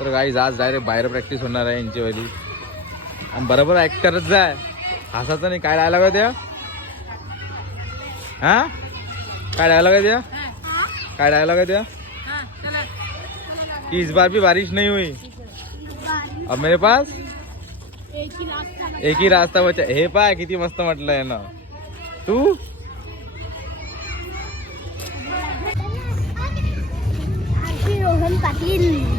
तर गाईज आज डायरेक्ट बाहेर प्रॅक्टिस होणार आहे यांचीवाली. आणि बरोबर ॲक्टरच जाय, हसायचं नाही. काय डायलॉग आहे त्या? हा काय डायलॉग आहे त्या? काय डायलॉग आहे त्या? कि इस बार भी बारिश नहीं हुई, अब मेरे पास एक ही रास्ता बचा. हे पाय किती मस्त म्हटलंय ना तू. रोहन पाटील.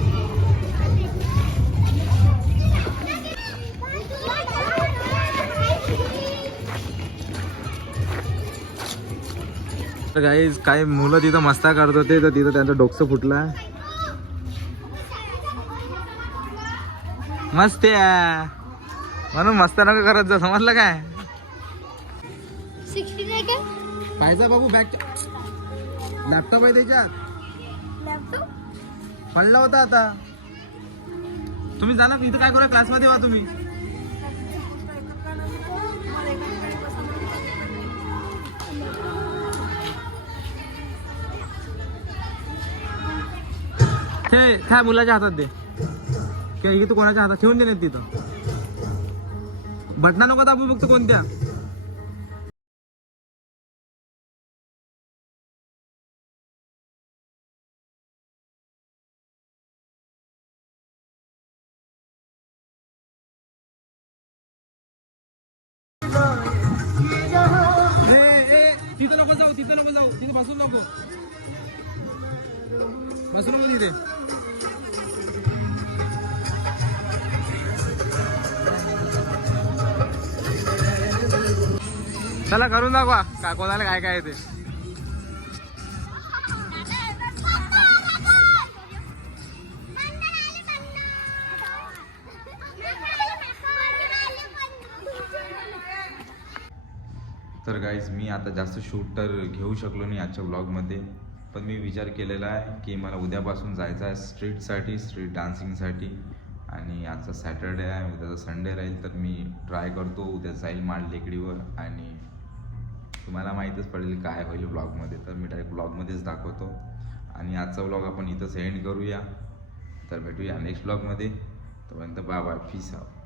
तर गाईज काही मुलं तिथं मस्ता करत होते, तर तिथं त्यांचं डोकं फुटला. मस्त आहे म्हणून मस्त नका करत जा, समजलं काय? 16 आहे का पाहिजे बाबू बॅग, लॅपटॉप आहे त्याच्यात, लॅपटॉप? पडला होता. आता तुम्ही जा ना, इथं काय करा क्लासमध्ये व्हा तुम्ही. ते काय मुलाच्या हातात दे, किंवा इथं कोणाच्या हातात ठेवून दे नाही तिथं. बटना नको दाबू फक्त कोणत्या. तिथं नको जाऊ, तिथं नको जाऊ, तिथे बसून नको, बसून नको तिथे. चला करून दाखवा का कोणाला काय काय ते. तर गाईज मी आता जास्त शूट तर घेऊ शकलो नाही आजच्या व्लॉगमध्ये, पण मी विचार केलेला आहे की मला उद्यापासून जायचं आहे स्ट्रीटसाठी, स्ट्रीट डान्सिंगसाठी. आणि आजचा सॅटर्डे आहे, उद्याचा संडे राहील, तर मी ट्राय करतो उद्या जाईल माळ टेकडीवर. आणि तुम्हाला माहीतच पडेल काय होईल व्लॉगमध्ये, तर मी डायरेक्ट व्लॉगमध्येच दाखवतो. आणि आजचा व्लॉग आपण इथंच एंड करूया, तर भेटूया नेक्स्ट व्लॉगमध्ये. तोपर्यंत बाय बाय, पीस आउट.